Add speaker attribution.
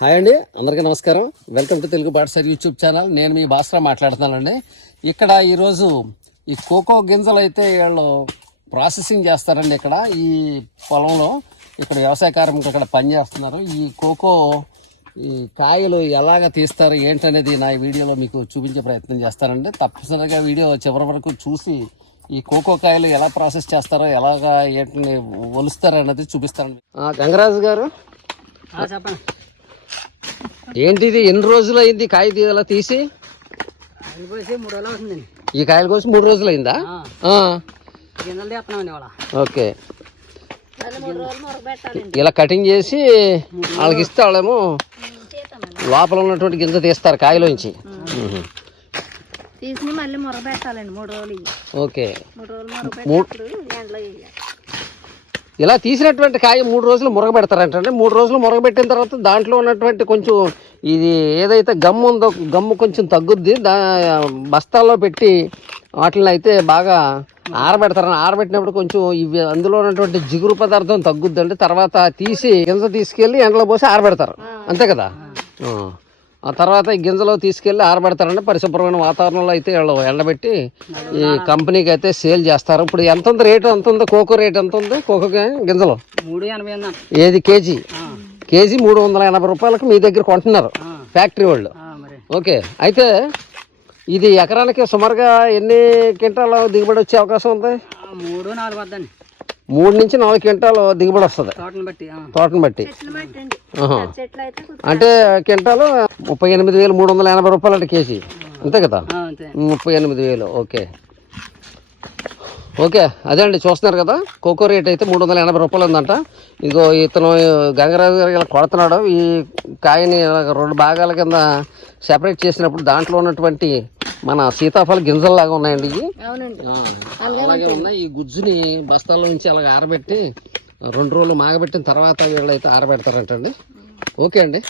Speaker 1: Hi అండి అందరికీ నమస్కారం. వెల్కమ్ టు తెలుగు పాఠశాల యూట్యూబ్ ఛానల్. నేను మీ భాస్కర్ మాట్లాడుతున్నానండి. ఇక్కడ ఈరోజు ఈ కోకో గింజలు అయితే వీళ్ళు ప్రాసెసింగ్ చేస్తారండి ఇక్కడ. ఈ పొలంలో ఇక్కడ వ్యవసాయ కార్మికులు ఇక్కడ పనిచేస్తున్నారు ఈ కోకో ఈ కాయలు ఎలాగ తీస్తారు ఏంటనేది నా ఈ వీడియోలో మీకు చూపించే ప్రయత్నం చేస్తానండి. తప్పనిసరిగా వీడియో చివరి వరకు చూసి ఈ కోకో కాయలు ఎలా ప్రాసెస్ చేస్తారో ఎలాగా ఏంటని ఒలుస్తారో అనేది చూపిస్తారండి గంగరాజు గారు.
Speaker 2: చెప్పండి.
Speaker 1: ఏంటిది? ఎన్ని రోజులు అయింది కాయ తీయాల తీసి? ఈ కాయల కోసం మూడు రోజులు అయిందా? ఓకే. ఇలా కటింగ్ చేసి వాళ్ళకి ఇస్తే వాళ్ళేమో లోపల ఉన్నటువంటి గింజ తీస్తారు కాయలోంచి.
Speaker 3: తీసి మళ్ళీ మూడు రోజులు.
Speaker 1: ఓకే.
Speaker 3: మూడు రోజులు
Speaker 1: ఇలా తీసినటువంటి కాయ మూడు రోజులు మురగబెడతారంటండి. మూడు రోజులు మురగబెట్టిన తర్వాత దాంట్లో ఉన్నటువంటి కొంచెం ఇది ఏదైతే గమ్ము ఉందో గమ్ము కొంచెం తగ్గుద్ది. దా బస్తాల్లో పెట్టి వాటిని అయితే బాగా ఆరబెడతారు ఆరబెట్టినప్పుడు కొంచెం ఇవి అందులో ఉన్నటువంటి జిగురు పదార్థం తగ్గుద్దండి. తర్వాత తీసి గింజ తీసుకెళ్ళి ఎండలో పోసి ఆరబెడతారు. అంతే కదా? ఆ. తర్వాత ఈ గింజలో తీసుకెళ్ళి ఆరబెడతారండి పరిశుభ్రమైన వాతావరణంలో అయితే వీళ్ళు ఎండబెట్టి ఈ కంపెనీకి అయితే సేల్ చేస్తారు. ఇప్పుడు ఎంత ఉంది రేటు? ఎంత ఉంది? కోకో రేట్ ఎంత ఉంది? కోకో గింజలు?
Speaker 2: మూడు ఎనభై ఉందండి
Speaker 1: ఏది? కేజీ?
Speaker 2: ఆ,
Speaker 1: కేజీ మూడు వందల ఎనభై రూపాయలకు మీ దగ్గర కొంటున్నారు ఫ్యాక్టరీ వాళ్ళు.
Speaker 2: ఆ, మరి.
Speaker 1: ఓకే. అయితే ఇది ఎకరానికి సుమారుగా ఎన్ని క్వింటాల దిగుబడి వచ్చే అవకాశం ఉంది?
Speaker 2: ఆ, మూడు నాలుగు
Speaker 1: మూడు నుంచి నాలుగు క్వింటాలు దిగుబడి వస్తుంది.
Speaker 2: తోటను బట్టి
Speaker 1: అంటే క్వింటాలు ముప్పై ఎనిమిది వేలు మూడు వందల ఎనభై రూపాయలు అంటే కేజీ. అంతే కదా? ముప్పై ఎనిమిది వేలు ఓకే. ఓకే అదే అండి చూస్తున్నారు కదా? కోకో రేట్ అయితే మూడు వందల ఎనభై రూపాయలు ఉందంట. ఇగో ఇతను గంగరాజు గారు ఇలా కొడుతున్నాడు. ఈ కాయని రెండు భాగాల కింద సెపరేట్ చేసినప్పుడు దాంట్లో ఉన్నటువంటి మన సీతాఫల గింజల్లాగా ఉన్నాయండి ఇవి. అలాగే ఉన్నాయి. ఈ గుజ్జుని బస్తాల్లో నుంచి అలాగ ఆరబెట్టి రెండు రోజులు మాగబెట్టిన తర్వాత వీళ్ళైతే ఆరబెడతారంటండి. ఓకే అండి.